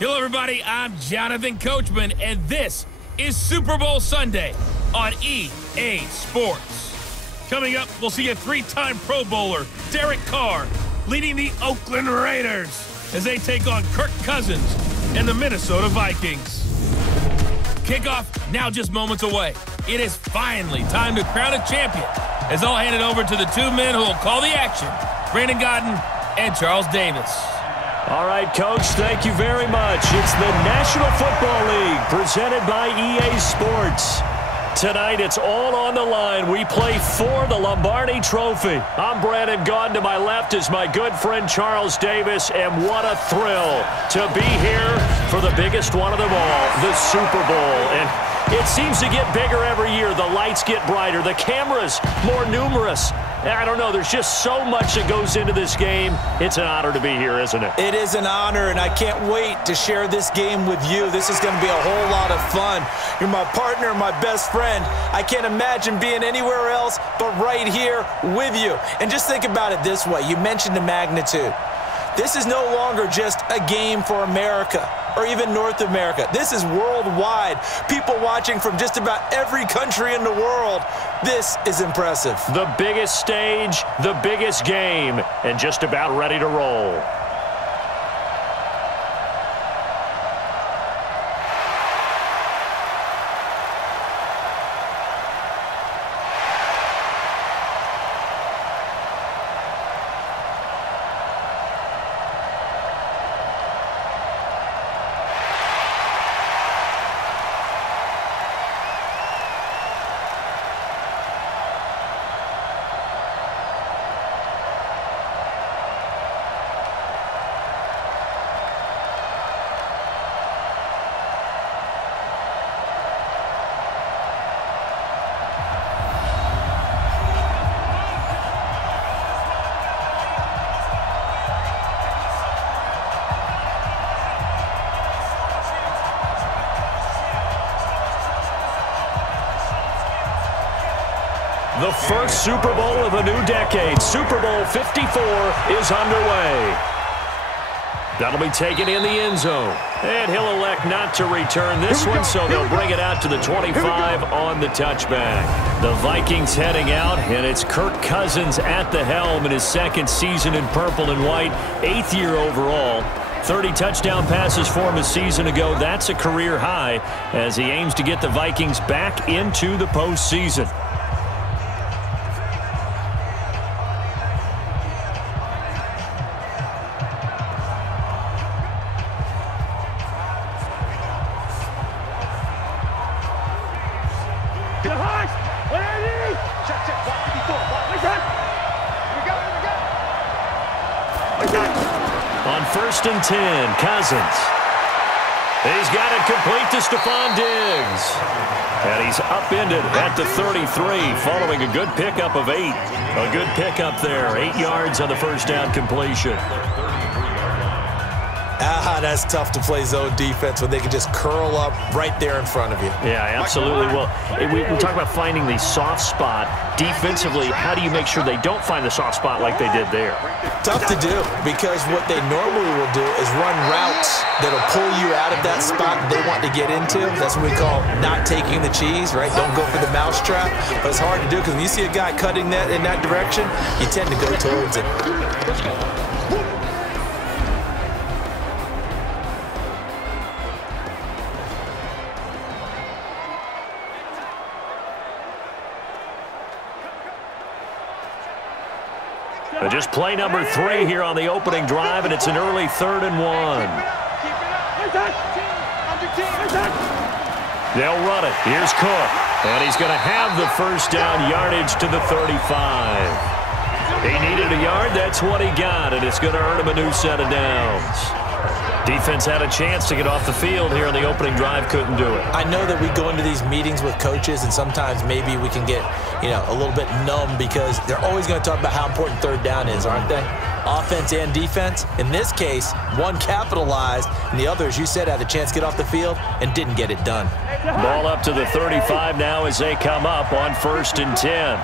Hello, everybody. I'm Jonathan Coachman, and this is Super Bowl Sunday on EA Sports. Coming up, we'll see a three-time Pro Bowler, Derek Carr, leading the Oakland Raiders as they take on Kirk Cousins and the Minnesota Vikings. Kickoff now just moments away. It is finally time to crown a champion as I'll hand it over to the two men who will call the action, Brandon Godden and Charles Davis. All right, Coach, thank you very much. It's the National Football League presented by EA Sports. Tonight, it's all on the line. We play for the Lombardi Trophy. I'm Brandon Godden. To my left is my good friend Charles Davis, and what a thrill to be here for the biggest one of them all, the Super Bowl. And it seems to get bigger every year. The lights get brighter. The cameras more numerous. I don't know. There's just so much that goes into this game. It's an honor to be here, isn't it? It is an honor, and I can't wait to share this game with you. This is going to be a whole lot of fun. You're my partner, my best friend. I can't imagine being anywhere else but right here with you. And just think about it this way. You mentioned the magnitude. This is no longer just a game for America or even North America. This is worldwide. People watching from just about every country in the world. This is impressive. The biggest stage, the biggest game, and just about ready to roll. The first Super Bowl of a new decade, Super Bowl 54, is underway. That'll be taken in the end zone. And he'll elect not to return this one, so they'll bring it out to the 25 on the touchback. The Vikings heading out, and it's Kirk Cousins at the helm in his second season in purple and white, 8th year overall. 30 touchdown passes for him a season ago. That's a career high as he aims to get the Vikings back into the postseason. On 1st and 10, Cousins. He's got it complete to Stephon Diggs. And he's upended at the 33 following a good pickup of 8. A good pickup there. 8 yards on the first down completion. That's tough to play zone defense when they can just curl up right there in front of you. Yeah, absolutely. Well, we talk about finding the soft spot. Defensively, how do you make sure they don't find the soft spot like they did there? Tough to do, because what they normally will do is run routes that'll pull you out of that spot they want to get into. That's what we call not taking the cheese, right? Don't go for the mousetrap. But it's hard to do because when you see a guy cutting that in that direction, you tend to go towards it. Just play number 3 here on the opening drive, and it's an early 3rd and 1. They'll run it. Here's Cook, and he's going to have the first down, yardage to the 35. He needed a yard. That's what he got, and it's going to earn him a new set of downs. Defense had a chance to get off the field here on the opening drive, couldn't do it. I know that we go into these meetings with coaches, and sometimes maybe we can get, a little bit numb because they're always going to talk about how important 3rd down is, aren't they? Offense and defense. In this case, one capitalized, and the other, as you said, had a chance to get off the field and didn't get it done. Ball up to the 35 now as they come up on 1st and 10.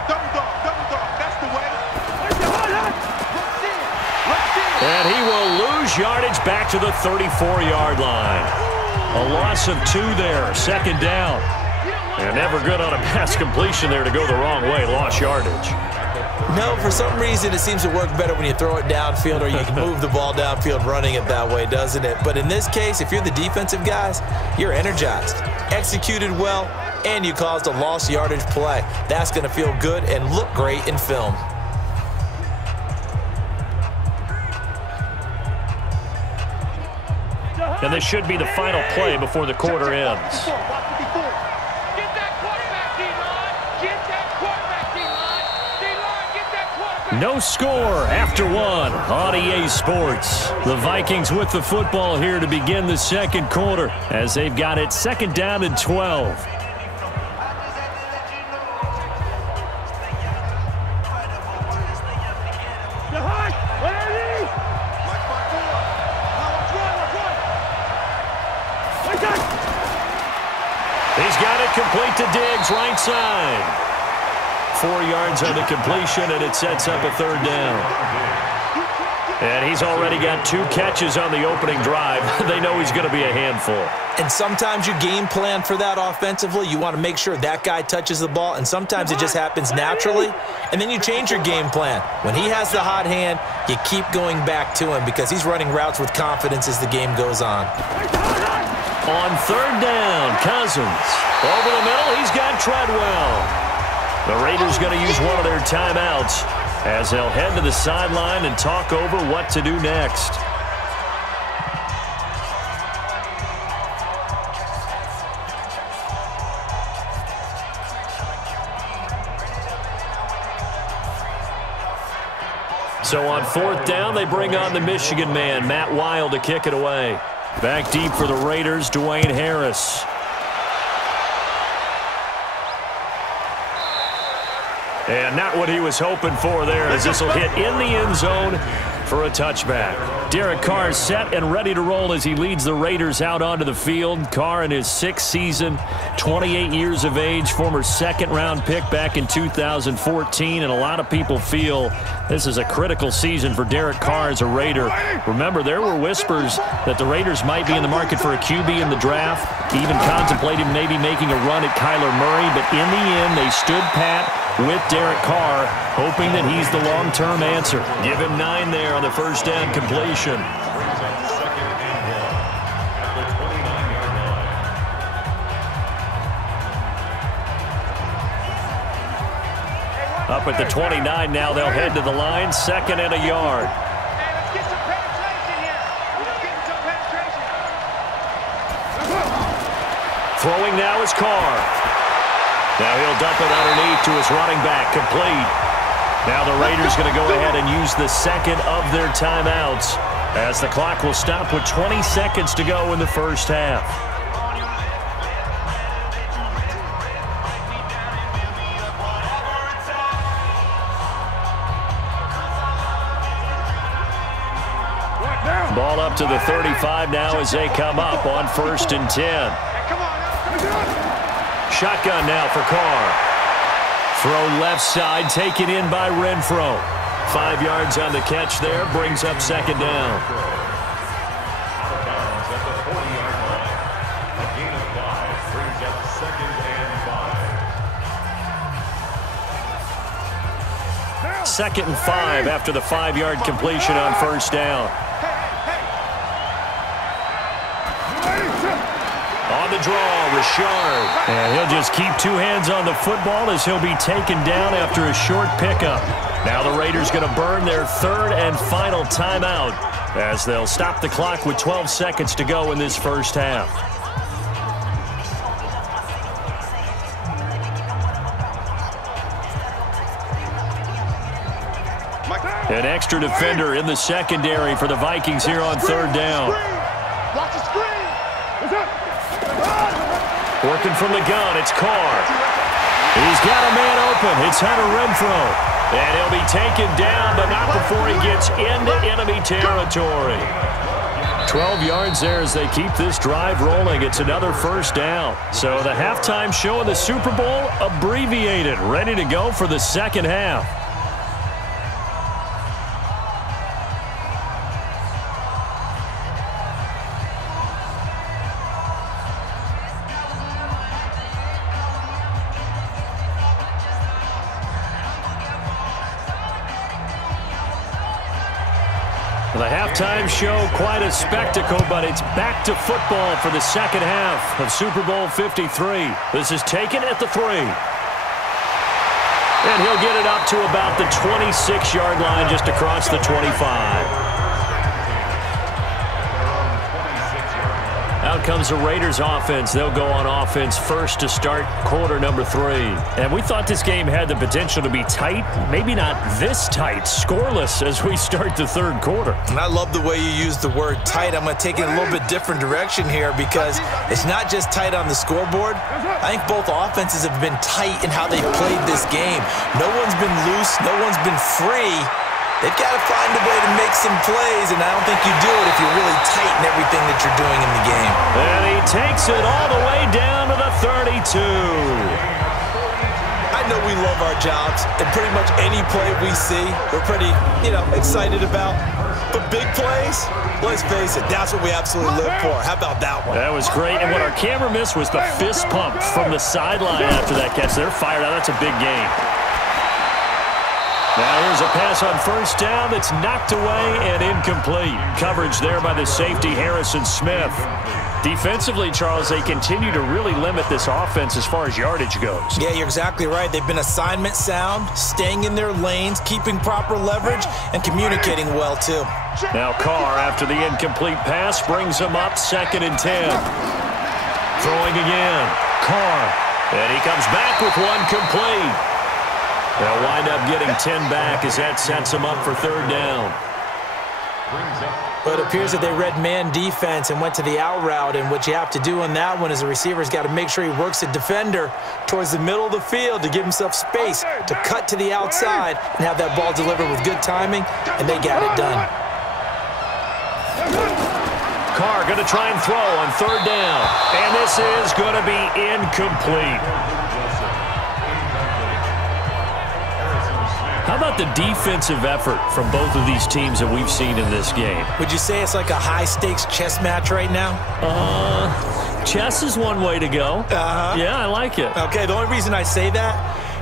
And he will lose lose yardage back to the 34-yard line. A loss of 2 there, second down. And never good on a pass completion there to go the wrong way, lost yardage. No, for some reason, it seems to work better when you throw it downfield or you can move the ball downfield running it that way, doesn't it? But in this case, if you're the defensive guys, you're energized, executed well, and you caused a lost yardage play. That's going to feel good and look great in film. And this should be the final play before the quarter ends. No score after 1 on EA Sports. The Vikings with the football here to begin the second quarter as they've got it second down and 12. He's got it complete to Diggs, right side. 4 yards on the completion, and it sets up a third down. And he's already got 2 catches on the opening drive. They know he's going to be a handful. And sometimes you game plan for that offensively. You want to make sure that guy touches the ball, and sometimes it just happens naturally. And then you change your game plan. When he has the hot hand, you keep going back to him because he's running routes with confidence as the game goes on. On third down, Cousins. Over the middle, he's got Treadwell. The Raiders going to use one of their timeouts as they'll head to the sideline and talk over what to do next. So on fourth down, they bring on the Michigan man, Matt Wild, to kick it away. Back deep for the Raiders, Dwayne Harris. And not what he was hoping for there, as this will hit in the end zone for a touchback. Derek Carr is set and ready to roll as he leads the Raiders out onto the field. Carr in his 6th season, 28 years of age, former second-round pick back in 2014, and a lot of people feel this is a critical season for Derek Carr as a Raider. Remember, there were whispers that the Raiders might be in the market for a QB in the draft, even contemplated maybe making a run at Kyler Murray, but in the end, they stood pat with Derek Carr, hoping that he's the long-term answer. Give him 9 there on the first down completion. Up at the 29 now, they'll head to the line, 2nd and a yard. Throwing now is Carr. Now he'll dump it underneath to his running back, complete. Now the Raiders going to go ahead and use the second of their timeouts as the clock will stop with 20 seconds to go in the first half. Ball up to the 35 now as they come up on 1st and 10. Shotgun now for Carr. Throw left side, taken in by Renfro. 5 yards on the catch there, brings up 2nd down. Second and 5 after the 5-yard completion on 1st down. On the draw, Richard. And he'll just keep 2 hands on the football as he'll be taken down after a short pickup. Now the Raiders going to burn their 3rd and final timeout as they'll stop the clock with 12 seconds to go in this first half. An extra defender in the secondary for the Vikings here on 3rd down. Watch the screen. Working from the gun, it's Carr. He's got a man open. It's Hunter Renfro. And he'll be taken down, but not before he gets into enemy territory. 12 yards there as they keep this drive rolling. It's another first down. So the halftime show of the Super Bowl abbreviated, ready to go for the second half. halftime show, quite a spectacle, but it's back to football for the second half of Super Bowl 53. This is taken at the 3. And he'll get it up to about the 26-yard line, just across the 25. Out comes the Raiders offense. They'll go on offense first to start quarter number 3. And we thought this game had the potential to be tight. Maybe not this tight, scoreless as we start the third quarter. And I love the way you use the word tight. I'm going to take it a little bit different direction here because it's not just tight on the scoreboard. I think both offenses have been tight in how they've played this game. No one's been loose. No one's been free. They've got to find a way to make some plays, and I don't think you do it if you're really tight in everything that you're doing in the game. And he takes it all the way down to the 32. I know we love our jobs, and pretty much any play we see, we're pretty, excited about. But big plays, let's face it, that's what we absolutely live for. How about that one? That was great, and what our camera missed was the fist pump from the sideline after that catch. They're fired out. That's a big game. Now here's a pass on first down that's knocked away and incomplete. Coverage there by the safety, Harrison Smith. Defensively, Charles, they continue to really limit this offense as far as yardage goes. Yeah, you're exactly right. They've been assignment sound, staying in their lanes, keeping proper leverage, and communicating well, too. Now Carr, after the incomplete pass, brings him up 2nd and 10. Throwing again. Carr. And he comes back with one complete. They'll wind up getting 10 back as that sets them up for 3rd down. But it appears that they read man defense and went to the out route, and what you have to do on that one is the receiver's got to make sure he works the defender towards the middle of the field to give himself space to cut to the outside and have that ball delivered with good timing, and they got it done. Carr going to try and throw on 3rd down, and this is going to be incomplete. How about the defensive effort from both of these teams that we've seen in this game? Would you say it's like a high-stakes chess match right now? Chess is one way to go. Yeah, I like it. Okay, the only reason I say that,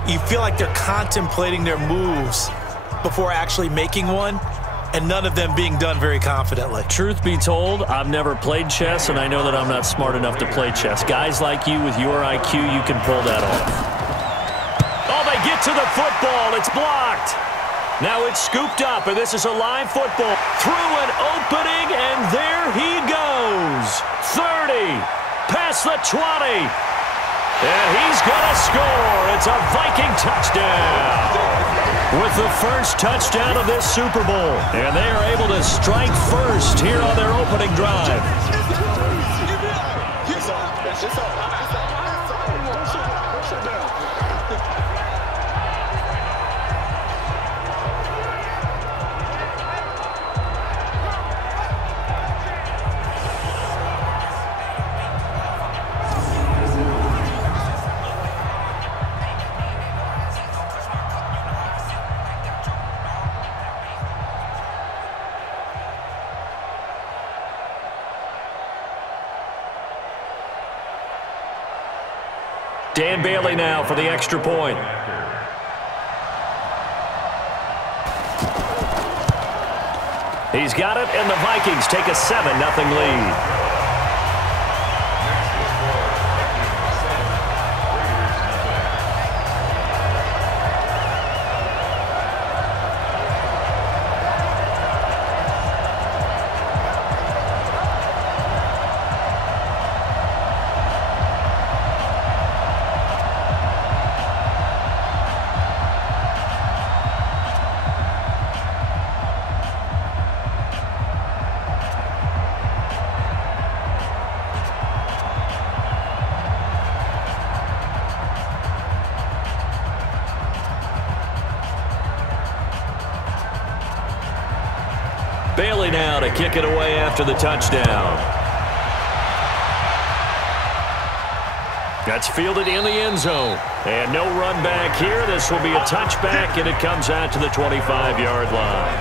you feel like they're contemplating their moves before actually making one, and none of them being done very confidently. Truth be told, I've never played chess, and I know that I'm not smart enough to play chess. Guys like you with your IQ, you can pull that off. Get to the football. It's blocked. Now it's scooped up, and this is a live football. Through an opening, and there he goes. 30. Past the 20. And he's going to score. It's a Viking touchdown. With the first touchdown of this Super Bowl. And they are able to strike first here on their opening drive. Dan Bailey now for the extra point. He's got it, and the Vikings take a 7-0 lead. Bailey now to kick it away after the touchdown. That's fielded in the end zone. And no run back here. This will be a touchback, and it comes out to the 25-yard line.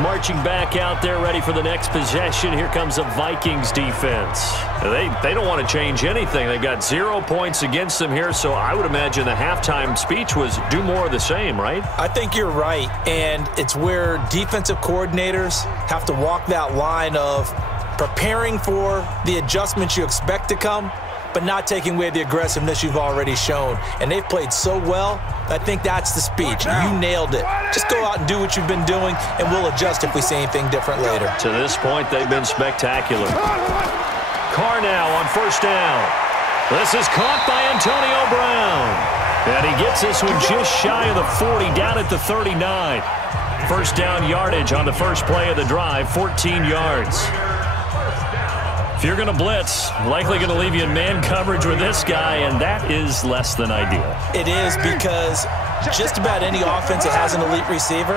Marching back out there, ready for the next possession. Here comes the Vikings defense. They don't want to change anything. They've got 0 points against them here, so I would imagine the halftime speech was do more of the same, right? I think you're right, and it's where defensive coordinators have to walk that line of preparing for the adjustments you expect to come, but not taking away the aggressiveness you've already shown. And they've played so well, I think that's the speech. You nailed it. Just go out and do what you've been doing, and we'll adjust if we see anything different later. To this point, they've been spectacular. Carr now on first down. This is caught by Antonio Brown. And he gets this one just shy of the 40, down at the 39. First down yardage on the first play of the drive, 14 yards. If you're going to blitz, likely going to leave you in man coverage with this guy, and that is less than ideal. It is, because just about any offense that has an elite receiver,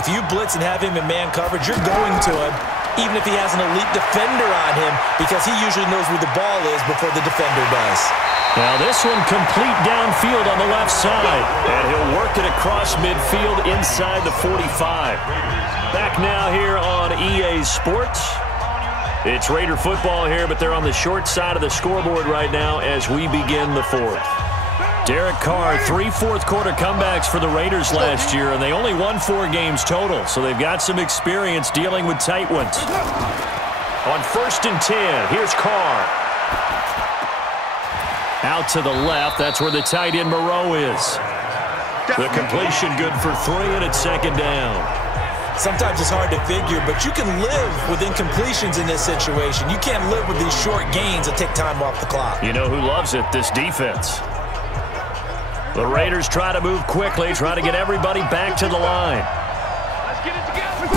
if you blitz and have him in man coverage, you're going to him, even if he has an elite defender on him, because he usually knows where the ball is before the defender does. Now this one complete downfield on the left side, and he'll work it across midfield inside the 45. Back now here on EA Sports. It's Raider football here, but they're on the short side of the scoreboard right now as we begin the fourth. Derek Carr, 3 fourth-quarter comebacks for the Raiders last year, and they only won 4 games total, so they've got some experience dealing with tight ones. On 1st and 10, here's Carr. Out to the left, that's where the tight end Moreau is. The completion good for 3, and it's 2nd down. Sometimes it's hard to figure, but you can live with incompletions in this situation. You can't live with these short gains that take time off the clock. You know who loves it? This defense. The Raiders try to move quickly, try to get everybody back to the line. Let's get it together.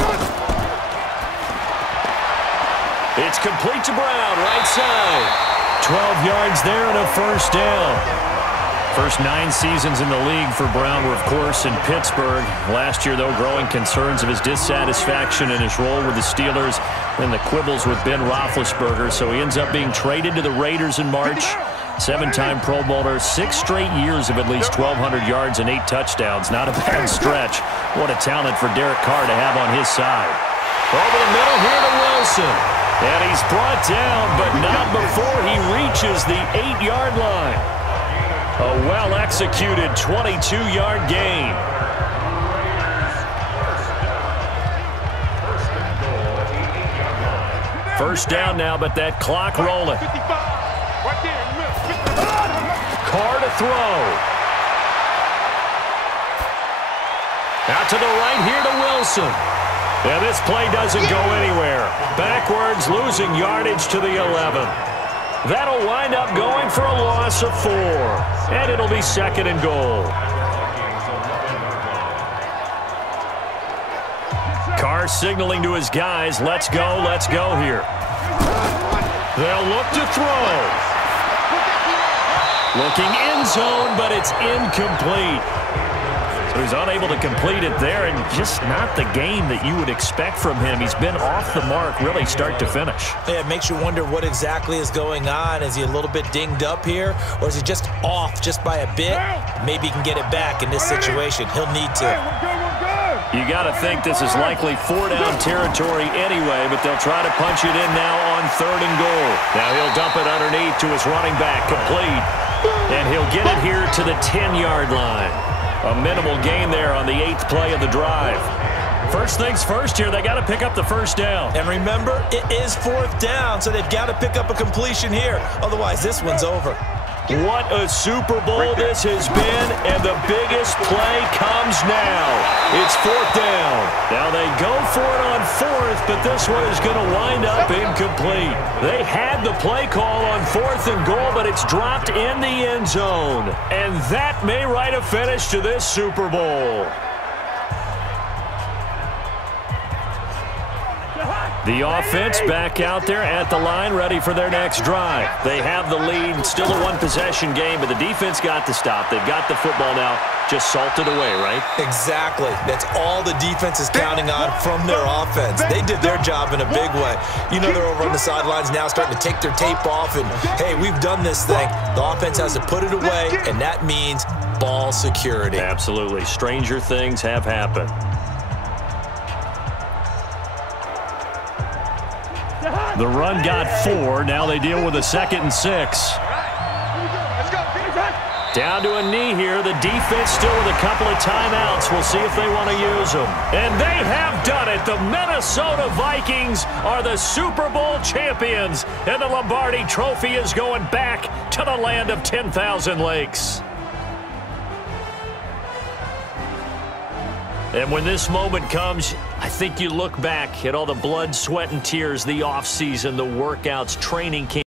It's complete to Brown, right side. 12 yards there and a first down. First 9 seasons in the league for Brown were, of course, in Pittsburgh. Last year, though, growing concerns of his dissatisfaction in his role with the Steelers and the quibbles with Ben Roethlisberger. So he ends up being traded to the Raiders in March. 7-time Pro Bowler, 6 straight years of at least 1,200 yards and 8 touchdowns. Not a bad stretch. What a talent for Derek Carr to have on his side. Over the middle here to Wilson. And he's brought down, but not before he reaches the 8-yard line. A well-executed 22-yard gain. First down now, but that clock rolling. Carr to throw. Out to the right here to Wilson. And this play doesn't go anywhere. Backwards, losing yardage to the 11. That'll wind up going for a loss of 4. And it'll be 2nd and goal. Carr signaling to his guys, let's go here. They'll look to throw. Looking end zone, but it's incomplete. So he's unable to complete it there, and just not the game that you would expect from him. He's been off the mark really start to finish. Yeah, it makes you wonder what exactly is going on. Is he a little bit dinged up here, or is he just off just by a bit? Maybe he can get it back in this situation. He'll need to. You got to think this is likely 4-down territory anyway, but they'll try to punch it in now on 3rd and goal. Now he'll dump it underneath to his running back, complete. And he'll get it here to the 10-yard line. A minimal gain there on the 8th play of the drive. First things first here, they got to pick up the first down. And remember, it is 4th down, so they've got to pick up a completion here. Otherwise, this one's over. What a Super Bowl this has been, and the biggest play comes now. It's 4th down. Now they go for it on 4th, but this one is going to wind up incomplete. They had the play call on 4th and goal, but it's dropped in the end zone. And that may write a finish to this Super Bowl. The offense back out there at the line, ready for their next drive. They have the lead, still a 1-possession game, but the defense got the stop. They've got the football now, just salted away, right? Exactly. That's all the defense is counting on from their offense. They did their job in a big way. You know they're over on the sidelines now starting to take their tape off, and, hey, we've done this thing. The offense has to put it away, and that means ball security. Absolutely. Stranger things have happened. The run got 4. Now they deal with a 2nd and 6. Down to a knee here. The defense still with a couple of timeouts. We'll see if they want to use them. And they have done it. The Minnesota Vikings are the Super Bowl champions. And the Lombardi Trophy is going back to the land of 10,000 lakes. And when this moment comes, I think you look back at all the blood, sweat, and tears, the offseason, the workouts, training camp.